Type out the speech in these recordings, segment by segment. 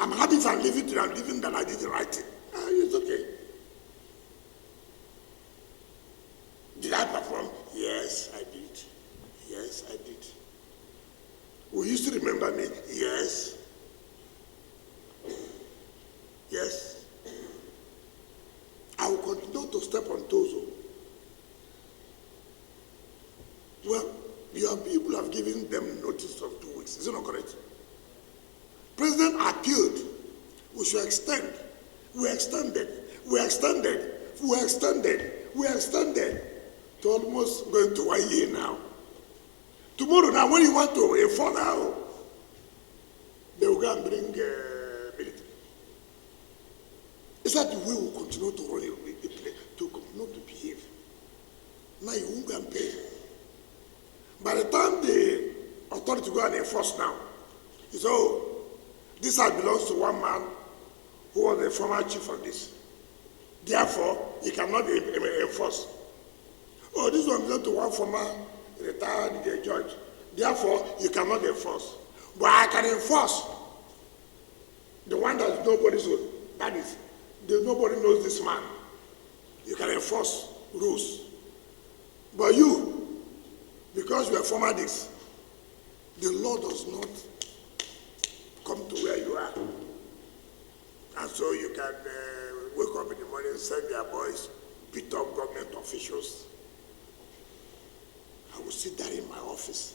I'm happy if I'm living today. I'm living that I did the right thing. It's okay. Did I perform? Yes, I did. Yes, I did. Will you still remember me? Yes. Yes. I will continue to step on toes. Well, your people have given them notice of 2 weeks. Is it not correct? President appealed. We should extend. We extended. We extended. We extended. We extended to almost going to 1 year now. Tomorrow now, when you want to enforce now, they will go and bring military. It's that we will continue to run the place, to continue to behave. Now you won't go and pay. By the time the authority go and enforce now, it's oh, this house belongs to one man who was the former chief of this. Therefore, he cannot be enforced. Oh, this one belongs to one former retired judge. Therefore, you cannot enforce. But I can enforce the one that nobody's own. That is, nobody knows this man. You can enforce rules. But you, because you are former this, the law does not come to where you are. And so you can wake up in the morning, send their boys, beat up government officials. I will sit there in my office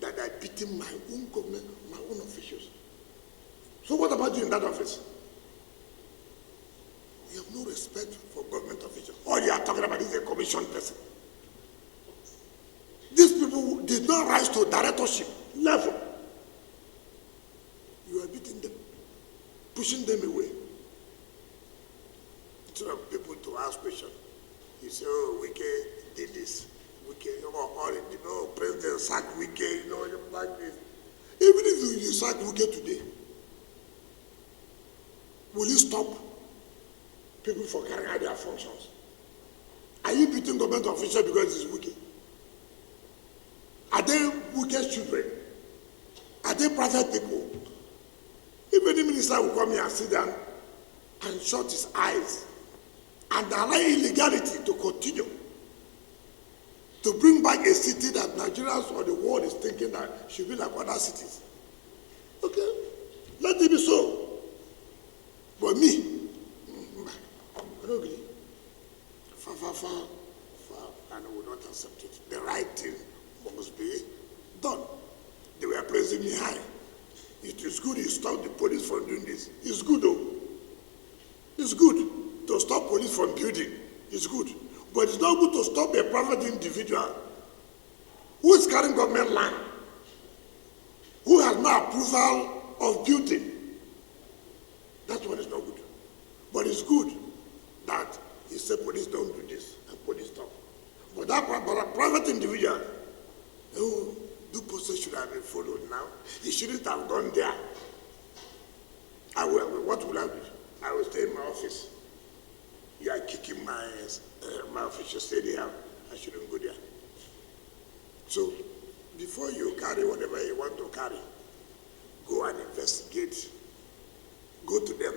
that I beating my own government, my own officials. So what about you in that office? You have no respect for government officials. All you are talking about is a commission person. These people did not rise to directorship level. You are beating them, pushing them away. Instead of people to ask questions, you say, oh, Wike did this. Wike, President sacked Wike, like this. Even if you sack Wike today, will you stop people from carrying out their functions? Are you beating government officials because it's Wike? Are they Wike's children? Are they private people? If any minister will come here and sit down and shut his eyes and allow illegality to continue, to bring back a city that Nigerians or the world is thinking that should be like other cities. Okay, let it be so. But me, I don't agree. Far, and I will not accept it. The right thing must be done. They were praising me high. It is good you stop the police from doing this. It's good though. It's good to stop police from building. It's good. But it's not good to stop a private individual who is carrying government land, who has no approval of building. That one is not good. But it's good that he said police don't do this and police stop. But a private individual who due process should have been followed now. He shouldn't have gone there. What will I do? I will stay in my office. You are kicking my official stay I shouldn't go there. So before you carry whatever you want to carry, go and investigate. Go to them.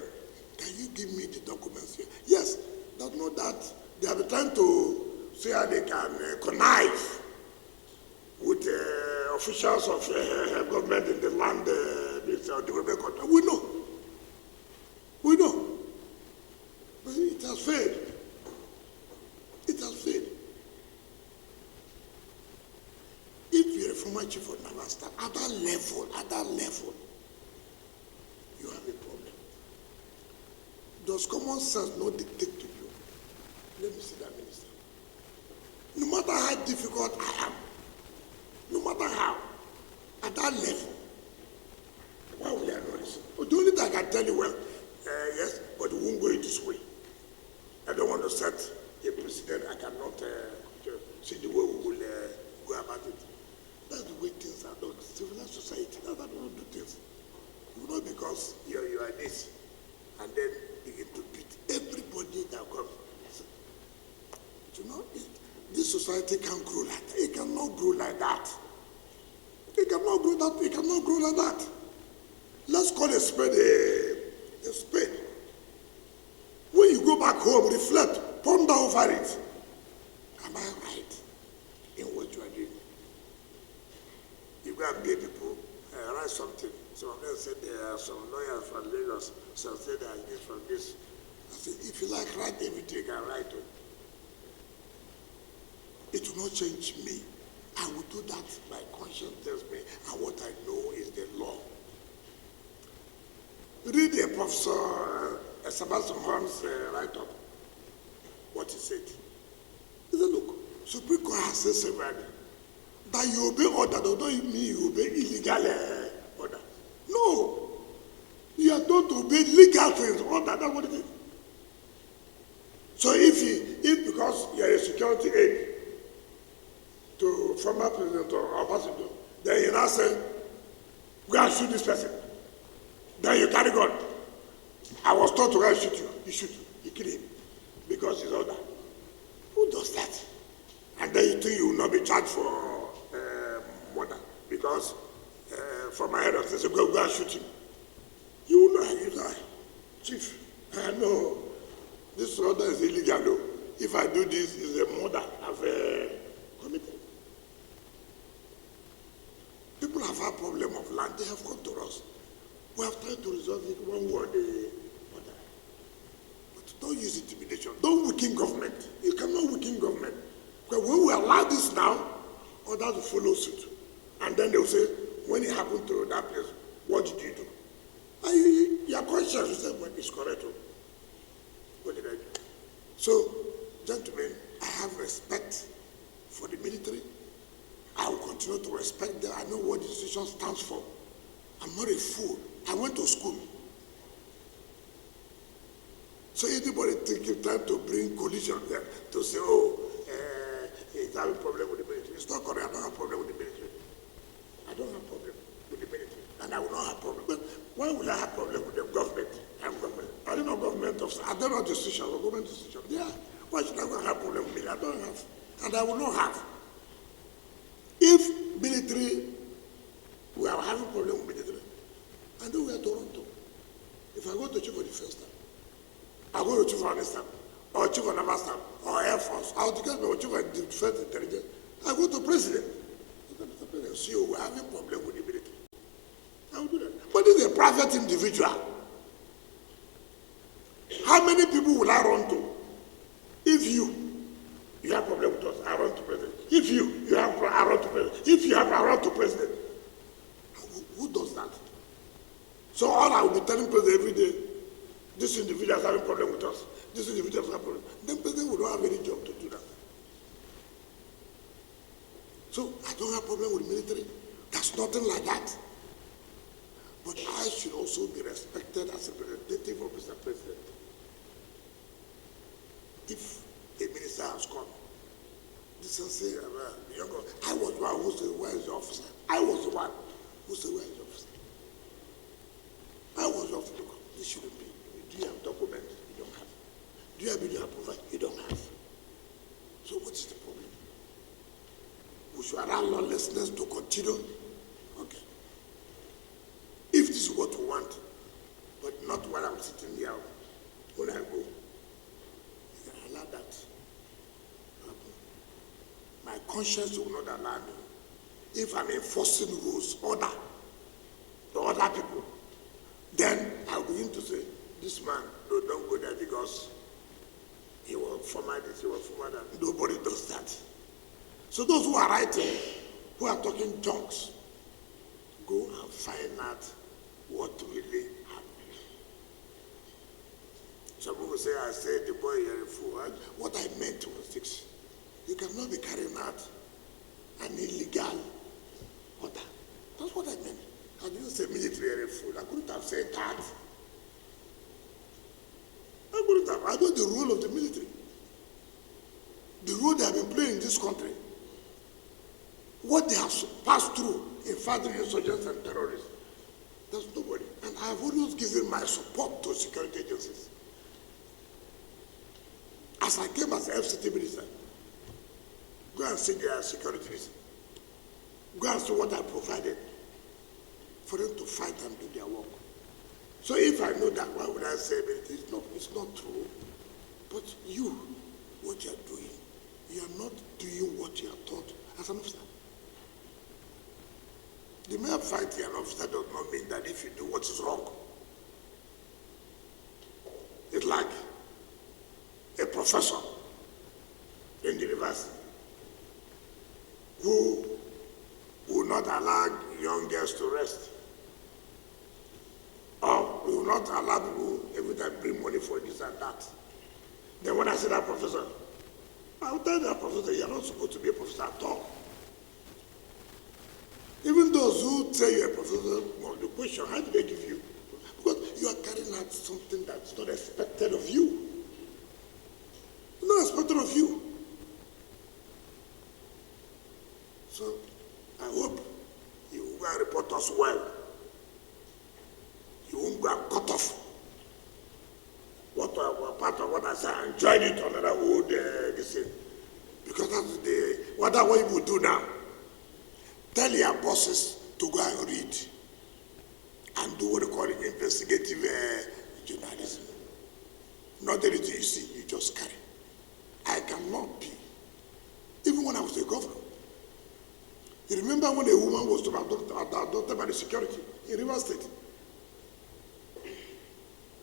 Can you give me the documents here? Yes, that's not that. They have been trying to see how they can connive with officials of government in the land development country. We know. We know. But it has failed. It has failed. If you're a former chief of naval staff, at that level, you have a problem. Does common sense not dictate to you? Let me see that, minister. No matter how difficult I am, no matter how, at that level, why will I not listen? But the only thing I can tell you, well, yes, but we won't go in this way. I don't want to set a precedent. I cannot see the way we will go about it. That's the way things are done. Civilized society, that's how we do things. You know, because you are this, and then begin to beat everybody that comes. You know, this society can't grow like that. It cannot grow like that. It cannot grow that. It cannot grow like that. Let's call a spade a spade. When you go back home, reflect, ponder over it. Am I right in what you are doing? You go and pay people, write something. Some of them said there are some lawyers from Lagos. Some said they are this from this. I said, if you like, write everything, you can write it. It will not change me. I will do that my conscience tells me, and what I know is the law. Read the Professor Sebastian Holmes' write-up, what he said. He said, look, Supreme Court has said severally that you obey order, does not mean you obey illegal order. No. You are told to obey legal things, order, that's what it is. So if because you are a security aide to former president or Obasanjo, then you now say, go and shoot this person. Then you carry gun. I was told to go and shoot you. You shoot. You kill him. Because he's order. Who does that? And then you think you will not be charged for murder. Because from my head of say, go and shoot him. You will not. You die. Chief, I know this order is illegal. Though. If I do this, it's a murder I've committed. People have a problem of land. They have come to us. We have tried to resolve it one word. But don't use intimidation. Don't weaken government. You cannot weaken government. Because when we allow this now, others will follow suit. And then they'll say, when it happened to that place, what did you do? And your conscience will say, well, it's correct. What did I do? So, gentlemen, I have respect for the military. I will continue to respect them. I know what the institution stands for. I'm not a fool. I went to school. So anybody thinking time to bring collision there to say, oh, he's having a problem with the military. It's not correct. I don't have a problem with the military. I don't have a problem with the military. And I will not have a problem. But why would I have a problem with the government? I'm government. I don't know government officer. I don't know institution or government institution. Yeah. Why should I have a problem with military? I don't have. And I will not have. If military, we are having a problem with military, I know we are Toronto. If I go to chief for the first time, I go to chief of army staff, or chief of naval staff, or air force, I will get my chief of defense intelligence. I go to president. Mr. President, see, we are having a problem with the military. I will do that. But this is a private individual. How many people will I run to? If you have a problem with us, I run to president. If you have I run to president. If you have I run to president. Who does that? So all I will be telling president every day, this individual is having a problem with us. This individual is having a problem. Then president will not have any job to do that. So I don't have a problem with the military. There's nothing like that. But I should also be respected as a representative of Mr. President. If a minister has come, this is say, I was the one who said, where is the officer? I was the one who said, where is the officer? I was the officer. This shouldn't be. Do you have documents? You don't have. Do you have video approval? You don't have. So what is the problem? We should allow lawlessness to continue. Okay. If this is what we want, but not while I'm sitting here, when I go, you can allow that. My conscience will not allow me. If I'm enforcing rules, order, to other people, then I'll begin to say, this man, no, don't go there because he was former this, he was former that. Nobody does that. So those who are writing, who are talking junks, go and find out what really happened. Some people say, I said the boy, you're a fool. What I meant was this. You cannot be carrying out an illegal order. That's what I meant. I didn't say military fool. I couldn't have said that. I couldn't have. I know the role of the military. The role they have been playing in this country. What they have passed through in fighting insurgents and terrorists. There's nobody. And I have always given my support to security agencies. As I came as FCT minister, go and see their securities. Go and see what I provided for them to fight and do their work. So if I know that, why would I say it? It's not true. But you, what you are doing, you are not doing what you are taught as an officer. The mere fact you're an officer does not mean that if you do what is wrong. It's like a professor in the university who will not allow young girls to rest, or will not allow people every time bring money for this and that. Then when I say that professor, I will tell that professor, you're not supposed to be a professor at all. Even those who say you're a professor, well, the question, how do they give you? Because you are carrying out something that's not expected of you. Not expected of you. So I hope you will report us well. You won't go and cut off what part of what I said and join it to another old this thing. Because that's what you will do now. Tell your bosses to go and read and do what they call investigative journalism. Not everything you see, you just carry. I cannot be. Even when I was a governor. You remember when a woman was to be adopted by the security in River State?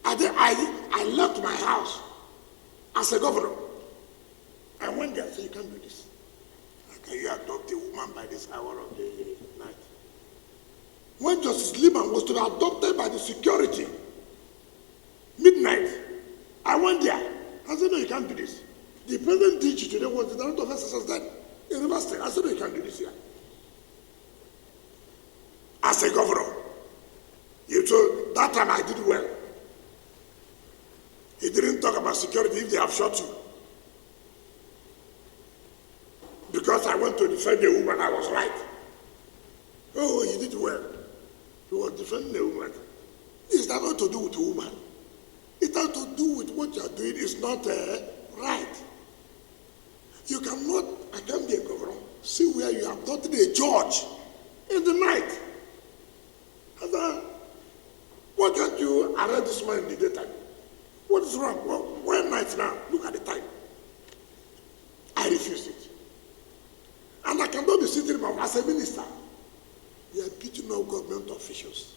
I left my house as a governor. I went there and said, you can't do this. How can you adopt a woman by this hour of the night? When Justice Liman was to be adopted by the security, midnight, I went there. I said, no, you can't do this. The present DG today was the director of SSS then in River State. I said, no, you can't do this here. As a governor, so that time I did well. He didn't talk about security if they have shot you. Because I went to defend a woman, I was right. Oh, you did well. He was defending a woman. It's nothing to do with a woman. It has to do with what you are doing is not right. You cannot, I can't be a governor, see where you have adopted a judge in the night. Why can't you arrest this man in the daytime? What is wrong? Well, why night now? Look at the time. I refuse it. And I cannot be sitting as a minister. You are beating up government officials,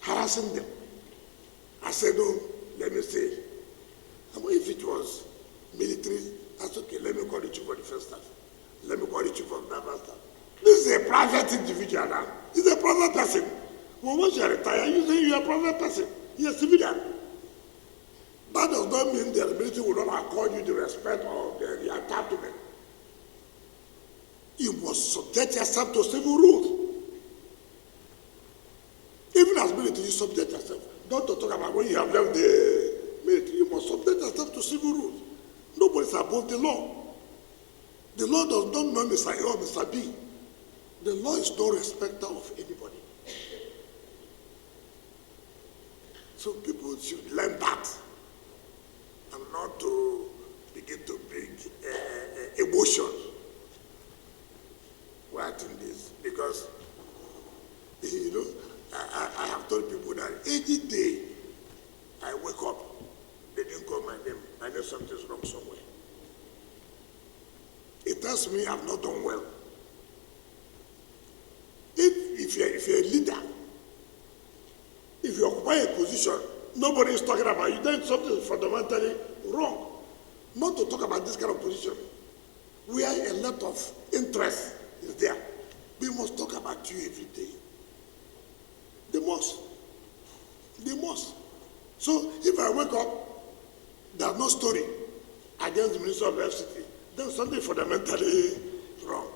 harassing them. I said, no, let me say, if it was military, that's okay. Let me call the chief of the first staff. Let me call the chief of the naval staff. This is a private individual now. He's a private person. Well, once you retire, you say you're a private person. You're a civilian. That does not mean the military will not accord you the respect or the attachment. You must subject yourself to civil rules. Even as military, you subject yourself. Not to talk about when you have left the military. You must subject yourself to civil rules. Nobody's above the law. The law does not know Mr. A or Mr. B. The law is no respecter of anybody. So people should learn that and not to begin to bring emotion. Right in this, because I have told people that any day I wake up, they didn't call my name. I know something's wrong somewhere. It tells me I've not done well. If you're a leader, if you occupy a position, nobody is talking about you, then something is fundamentally wrong. Not to talk about this kind of position, where a lot of interest is there. We must talk about you every day. They must. They must. So if I wake up, there's no story against the Minister of FCT, then something fundamentally wrong.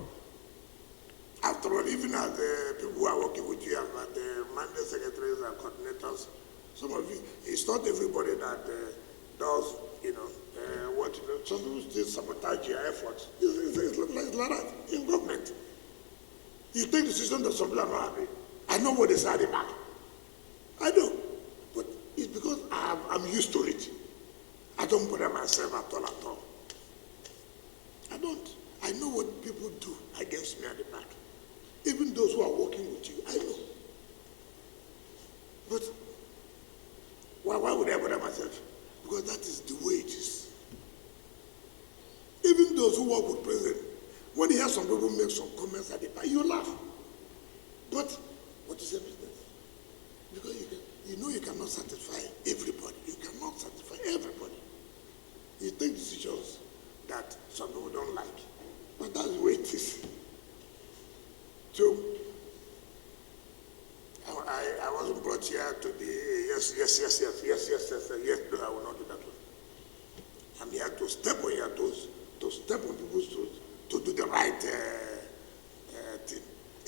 After all, even as the people who are working with you, as the mandate secretaries and coordinators, some of you, it's not everybody that does, what you know. Some people still sabotage your efforts. It's like that in government. You take decisions that some people are not happy. I know what they say at the back. I know. But it's because I'm used to it. I don't bother myself at all. I don't. I know what people do against me at the back. Even those who are working with you, I know. But why would I bother myself? Because that is the way it is. Even those who work with president, when you hear some people make some comments at the time, you laugh. But what is evidence? Because you know you cannot satisfy everybody. You cannot satisfy everybody. You take decisions that some people don't like. But that's the way it is. So, I wasn't brought here to be yes, no, I will not do that one. I'm here to step on your toes, to step on people's toes, to do the right thing.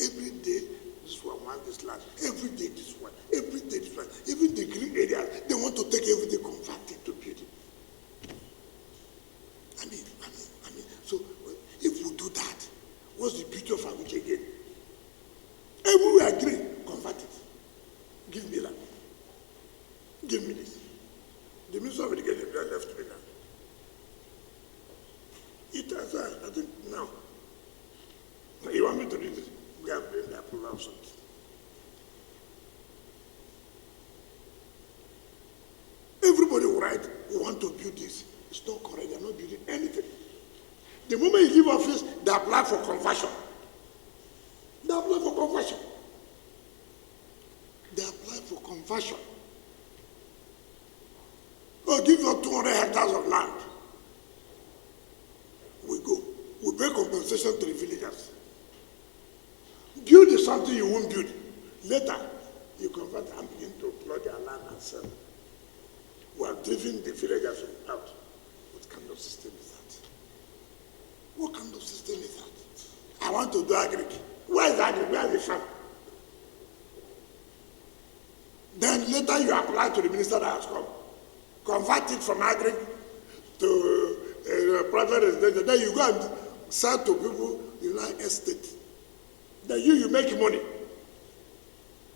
Every day, this one wants this land. Every day, this one. Every day, this one. Even the green areas, they want to take everything, convert it to beauty. I mean, so if we do that, what's the beauty of Abuja again? Everywhere green, convert it. Give me that. Give me this. The Minister of Education left me now. It has, I think, now. You want me to read it? We have been the approval of something. Everybody will write, we want to build this. It's not correct. They're not building anything. The moment you leave office, they apply for conversion. They apply for conversion. They apply for conversion. Oh, give you 200 hectares of land. We go. We pay compensation to the villagers. Build something you won't build. Later, you convert and begin to plot their land and sell. We are driving the villagers out. What kind of system is that? What kind of system is that? I want to do agric. Where is agric? Where is the farm? Then later you apply to the minister that has come. Convert it from agric to private residential. Then you go and sell to people in like estate. Then you make money.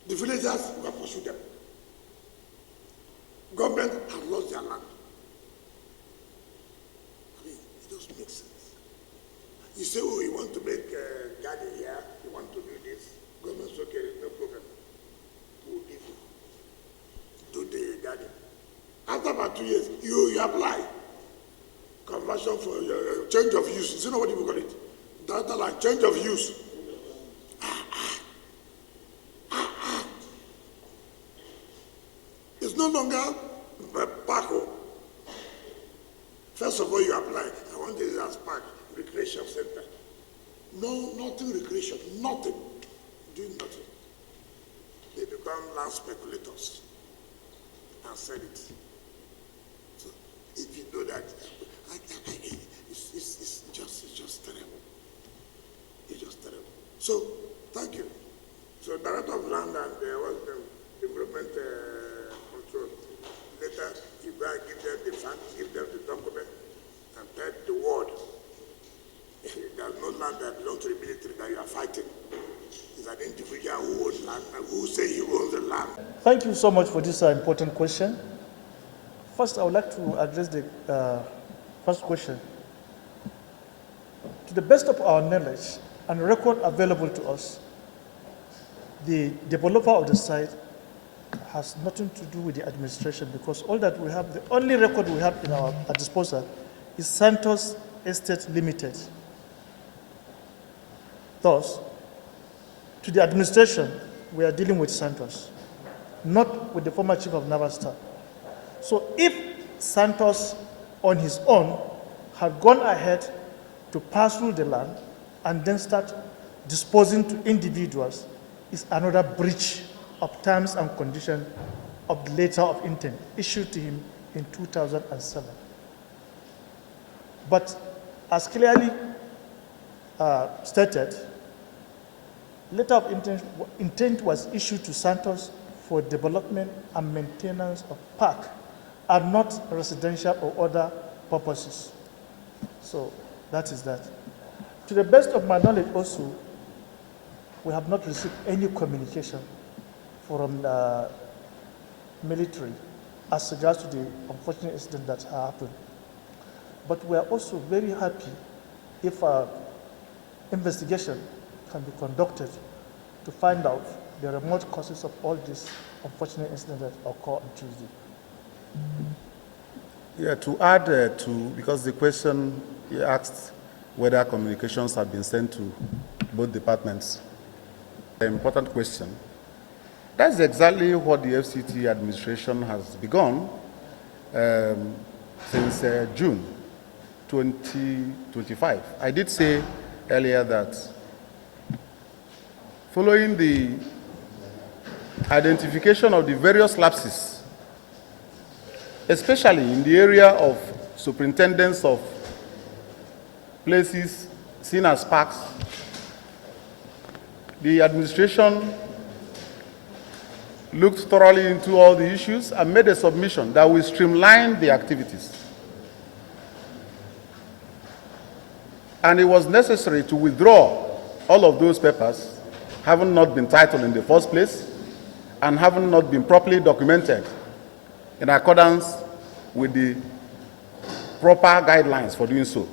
The villagers will pursue them. Government have lost their land. I mean, it doesn't make sense. You say, oh, you want to make a garden here, you want to do this. Government's okay, no problem. We'll give you. Do the garden. After about 2 years, you apply. Conversion for your change of use. You know what people call it? Data like change of use. It's no longer a park. First of all, you apply. I want this as park, recreation center. No, nothing recreation, nothing. Doing nothing. They become land speculators and sell it. So if you do that, it's just terrible. It's just terrible. So thank you. So Director of Land and what's the development control. Later, you go and give them the facts, give them the document, and tell the world there's no land that belongs to the military that you are fighting. It's an individual who owns land and who say he owns the land. Thank you so much for this important question. First, I would like to address the first question. To the best of our knowledge and record available to us, the developer of the site has nothing to do with the administration, because all that we have, the only record we have in our disposal is Santos Estate Limited. Thus, to the administration, we are dealing with Santos, not with the former chief of naval staff. So if Santos on his own had gone ahead to parcel the land and then start disposing to individuals, is another breach of terms and conditions of the letter of intent issued to him in 2007. But as clearly stated, letter of intent was issued to Santos for development and maintenance of park and not residential or other purposes. So that is that. To the best of my knowledge also, we have not received any communication from the military as regards to the unfortunate incident that happened. But we are also very happy if an investigation can be conducted to find out the remote causes of all these unfortunate incidents that occurred on Tuesday. Yeah, to add because the question he asked whether communications have been sent to both departments, an important question. That's exactly what the FCT administration has begun since June 2025. I did say earlier that following the identification of the various lapses, especially in the area of superintendents of places seen as parks, the administration looked thoroughly into all the issues and made a submission that will streamline the activities. And it was necessary to withdraw all of those papers, having not been titled in the first place and having not been properly documented in accordance with the proper guidelines for doing so.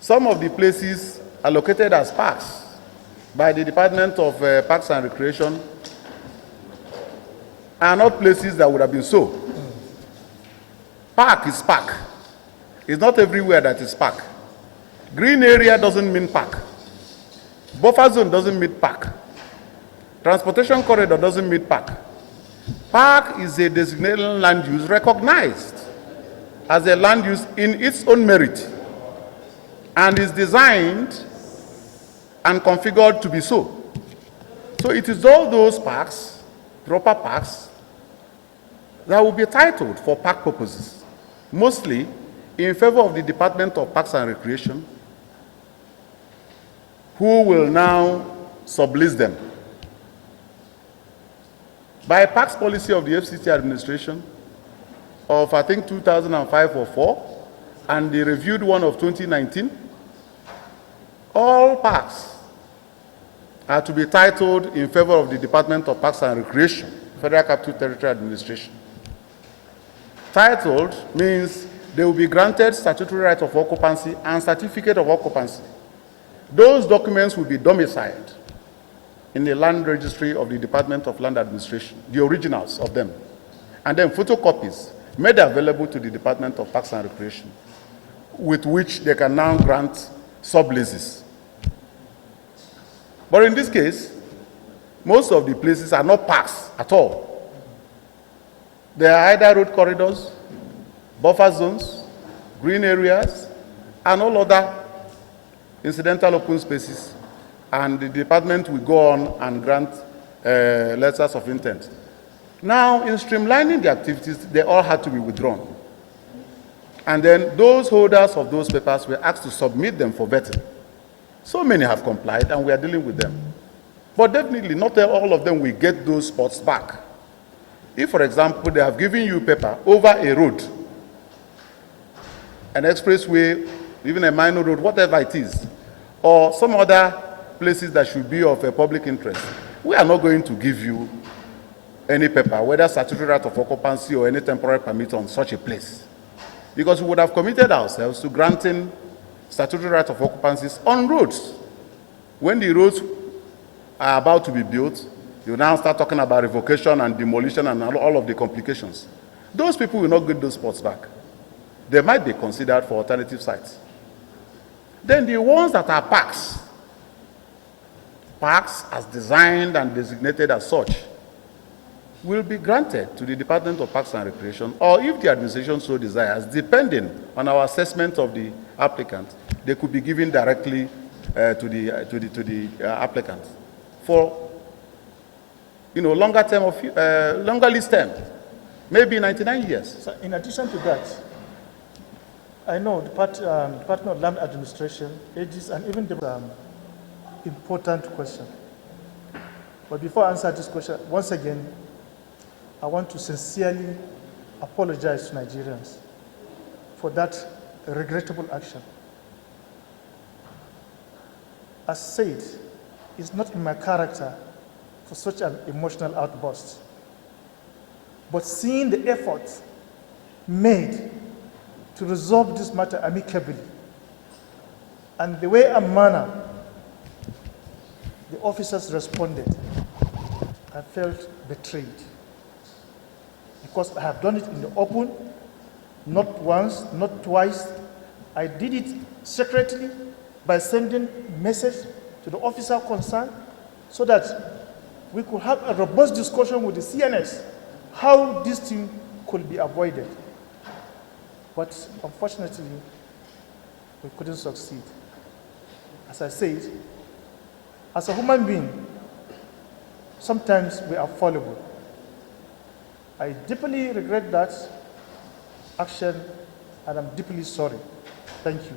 Some of the places allocated as parks by the Department of Parks and Recreation are not places that would have been so. Park is park. It's not everywhere that is park. Green area doesn't mean park. Buffer zone doesn't mean park. Transportation corridor doesn't mean park. Park is a designated land use recognized as a land use in its own merit and is designed and configured to be so. So it is all those parks, proper parks, that will be titled for park purposes, mostly in favor of the Department of Parks and Recreation, who will now sublease them. By parks policy of the FCT administration of, I think, 2005 or 4, and the reviewed one of 2019, all parks are to be titled in favor of the Department of Parks and Recreation, Federal Capital Territory Administration. Titled means they will be granted statutory right of occupancy and certificate of occupancy. Those documents will be domiciled in the land registry of the Department of Land Administration, the originals of them, and then photocopies made available to the Department of Parks and Recreation, with which they can now grant subleases. But in this case, most of the places are not parks at all. They are either road corridors, buffer zones, green areas, and all other incidental open spaces, and the department will go on and grant letters of intent. Now, in streamlining the activities, they all had to be withdrawn. And then those holders of those papers were asked to submit them for vetting. So many have complied, and we are dealing with them. But definitely, not all of them will get those spots back. If, for example, they have given you paper over a road, an expressway, even a minor road, whatever it is, or some other places that should be of a public interest, we are not going to give you any paper, whether statutory right of occupancy or any temporary permit on such a place. Because we would have committed ourselves to granting statutory right of occupancies on roads. When the roads are about to be built, you now start talking about revocation and demolition and all of the complications. Those people will not get those spots back. They might be considered for alternative sites. Then the ones that are parks as designed and designated as such, will be granted to the Department of Parks and Recreation, or if the administration so desires, depending on our assessment of the applicant, they could be given directly to the applicant for longer lease term, maybe 99 years. So in addition to that, I know the Department of Land Administration ages and even the important question. But before I answer this question, once again, I want to sincerely apologize to Nigerians for that regrettable action. As said, it's not in my character for such an emotional outburst. But seeing the effort made to resolve this matter amicably, and the way and manner the officers responded, I felt betrayed. because I have done it in the open, not once, not twice. I did it secretly by sending message to the officer concerned so that we could have a robust discussion with the CNS how this thing could be avoided. But unfortunately, we couldn't succeed. As I said, as a human being, sometimes we are fallible. I deeply regret that action, and I'm deeply sorry. Thank you.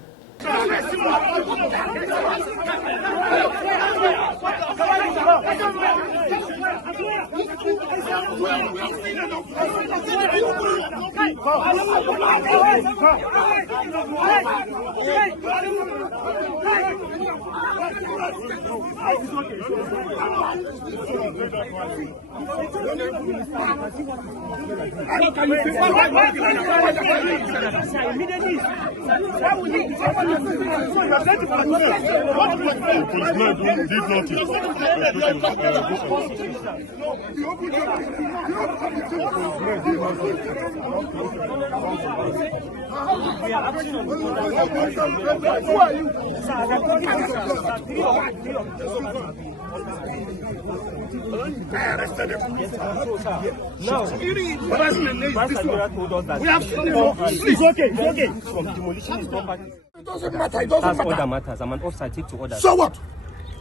It doesn't matter. It doesn't matter. Order matters. I'm an officer. Take to orders. So what?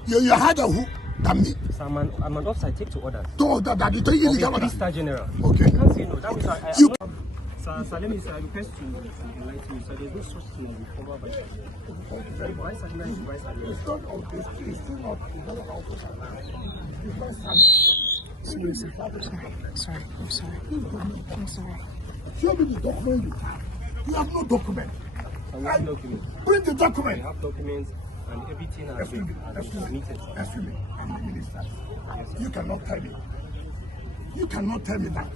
You had a who than me. So I'm an officer. Take to orders. To order that you take illegal order. Mr. General. Okay. I can't say no. That means You. Sir, let me say, I request to enlighten you. So there's no such thing as former vice admiral. Vice admiral is vice admiral. It's still not. I'm sorry. Show me the document you have. You have no document. What document? Bring the I document. have documents and everything has been submitted. Excuse me. I'm the minister. You cannot tell me. You cannot tell me that.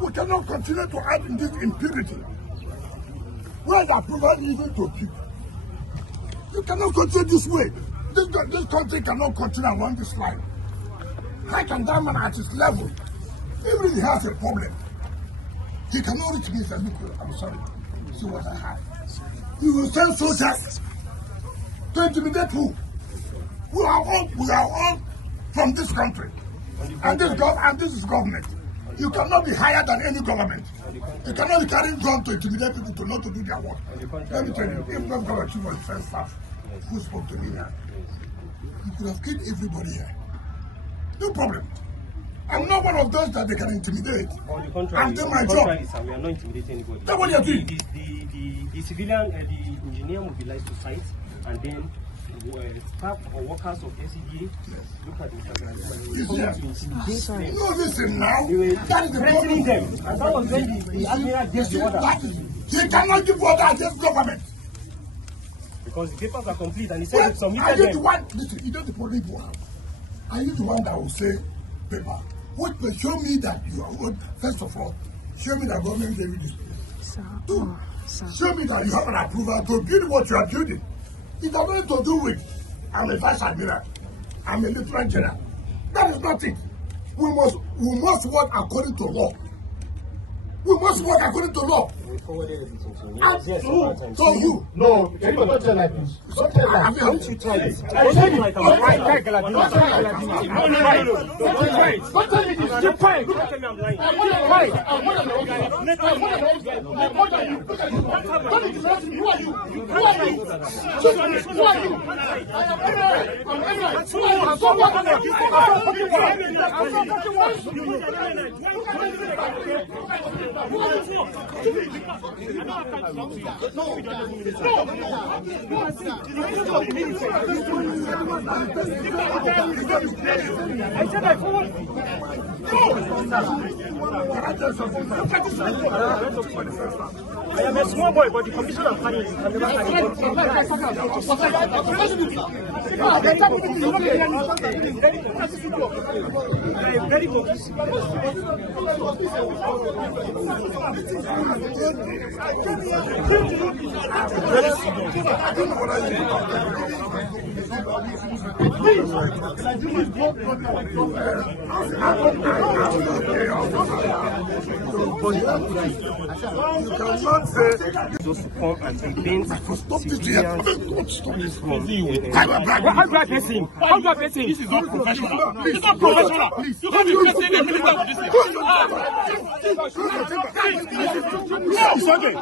We cannot continue to add in this impurity. Where the approval even to people. You cannot continue this way. This country cannot continue along this line. How can that man at his level, even if he has a problem, he cannot reach me and say, look, I'm sorry, see what I have. You will send soldiers to intimidate who? We are all from this country. And this is government. You cannot be higher than any government. You cannot be carrying gun to intimidate people to not to do their work. Let me tell you, if not government chief was defense staff who spoke to me here, you could have killed everybody here. No problem. I'm not one of those that they can intimidate. On the contrary, I'm doing my job. Sir, we are not intimidating anybody. That's what you're doing. The civilian, the engineer mobilized to site, and then staff or workers of SCDA look at the No, listen now. That is the threatening problem. them. And that was when the admiral gave the order. He cannot give order against government. Because the papers are complete and he said he submitted Are you them. the one? Listen, you know the problem you have. Are you the one that will say paper? What will show me that you are good? First of all, show me that government gave you this place. Two, show me that you have an approval to build what you are building. It has nothing to do with I'm a vice admiral, I'm a lieutenant general. That is not it. We must work according to law. We must work according to law. We forwarded everything to you. And Yes, so you. No, can you not tell like this? Don't tell like this. Don't you try this. I said it. Like Don't I'm try lying. it. Don't try it. No. Don't try it. Don't tell me this. Keep quiet. Don't tell me I'm lying. I'm more than quiet. I'm more than quiet. I'm more than you. Look at you. Don't interrupt me. Who are you? Who are you? Who are you? I am Emirates. I'm Emirates. Who are you? I'm so what? I'm so fucking what? Who are you? I said I forward. I am a small boy, but the commission I'm carrying can never very Please, Nobody can try. You cannot say. Just to come and paint civilians. How do I face him? How do I face him? This is not professional. It's not professional. Please. You can't be facing a minister with this thing. It's okay.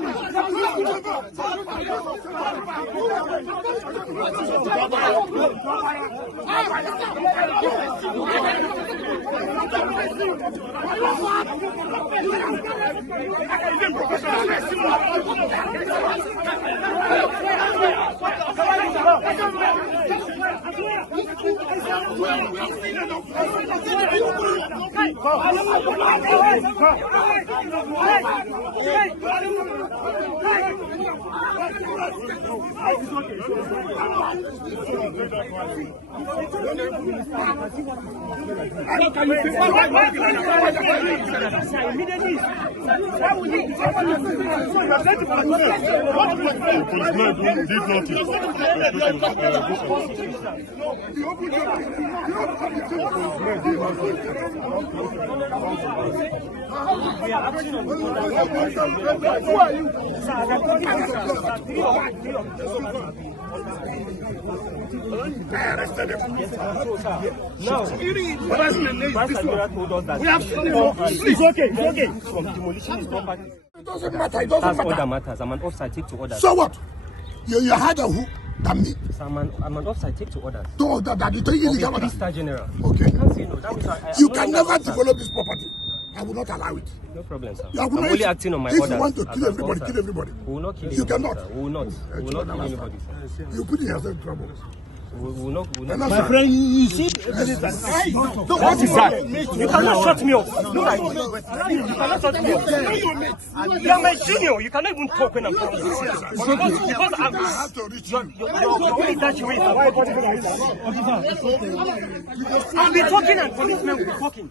We have seen it. It's okay. It's okay. From demolition is not part. It doesn't matter. It doesn't That's all that matter. matters. I'm an offside, take to orders. So what? You had a who? Than me. So I'm an offside, take to orders. No, that you take illegal Of a order. 3-star general. Okay. I can't say no. That means You I'm can no never longer develop this property. I will not allow it. No problem, sir. You I'm will not- only acting on my if orders. you want to as kill an everybody, officer. kill everybody. We will not kill You anybody, cannot. sir. We will not. We will not kill anybody, sir. You put yourself in trouble. We will not. My friend, you see, what is that? You cannot shut me up. You cannot shut me up. You are my junior. You cannot even talk when I'm talking. Because I have to reach you. you're only that way. I'll be talking and policemen will be talking.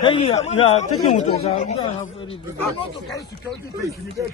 Hey, you are taking with us. We don't have any. I'm not to carry security to intimidate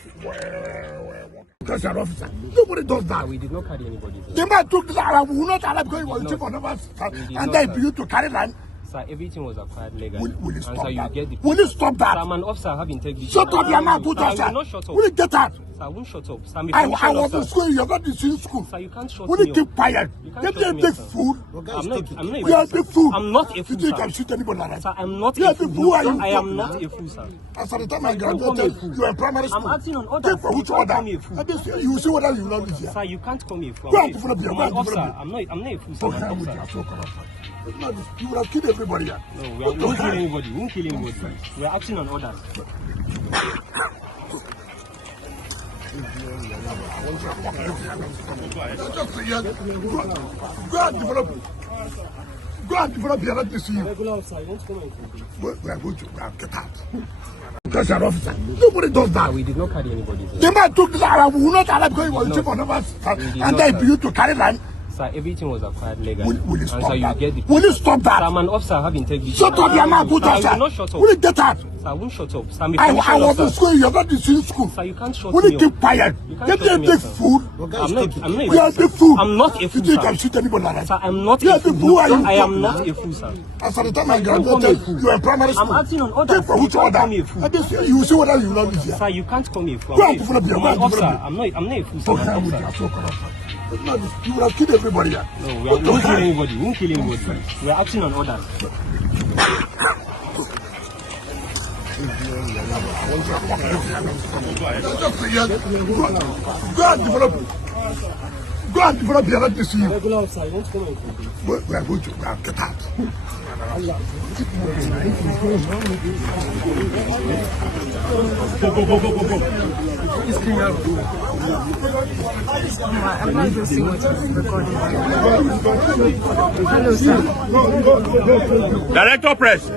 because you're an officer. Nobody does that. We did not carry anybody. The man took the Arab, we will not allow because he was chief of numbers, and then for you to carry land. Sir, everything was acquired legally. Will you And stop sir, you that? get the. Will you stop Sir, that? I'm an officer. I have integrity. Shut up, your mouth, put Sir, I yourself. will not shut up. Will you get out? Sir, I won't shut up. Sir, I'm a I commissioned was in officer. school, you're not in school. Sir, you can't shut Will me you up. keep quiet? You If can't you're shut a me big up, sir. fool, I'm not a you're a fool, big sir. fool. I'm not a You fool, think you can sir. shoot anybody like that? Sir, I'm not You're a a big fool. fool. Who are you? I am not a fool, sir. As at the time I Don't call me a graduated, fool. you were in primary school. I'm acting on orders. Take for You which can't order? call me a fool. And this, you will see whether you will not be here. Sir, you can't call me a fool. Go I'm and develop here. an Go and officer. develop I'm not a fool, sir. Okay, I'm an you officer. are so corrupt. You will have killed everybody here. No, we won't kill anybody. We won't kill anybody. We are acting on orders. Go and develop. Go and develop here. Let me see you. Regular officer, you won't come and We are going to get out. Because you're an officer. Nobody does that. We did not carry anybody. The man took the Arab, we will not allow because he was chief of numbers, and then for you to carry land. Sir, everything was acquired legally. Will you And stop sir, you that? get the. Will you stop Sir, that? I'm an officer. I have integrity. Shut up, your mouth, put Sir, I will not yourself. shut up. Will you get out? Sir, I won't shut up. Sir, I'm a I commissioned was in officer. school, you're not in school. Sir, you can't shut Will me you up. keep quiet? You can't Get shut a me big up, sir. fool. I'm not a You are a big fool. I'm not a You fool, think you can sir. shoot anybody like that? Sir, I'm not You a are a big fool. fool. Who are you? I am not a fool, sir. As at the time I Don't call me a graduated, fool. you were in primary school. I'm acting on orders. Take for You which can't order? call me a fool. And this, you will see whether you will not be here. Sir, you can't call me a fool. Go I'm and not a develop fool. here. I'm Go an and officer. develop I'm not a fool, sir. I'm Okay, an you officer. are so corrupt. You will have killed everybody here. No, we won't kill anybody. We won't kill anybody. We are acting on orders. Go and develop. Go and develop here. Let me see you. Regular officer, you won't come and We are going to get out. I'm not even seeing what is recording. Hello, sir. Director press.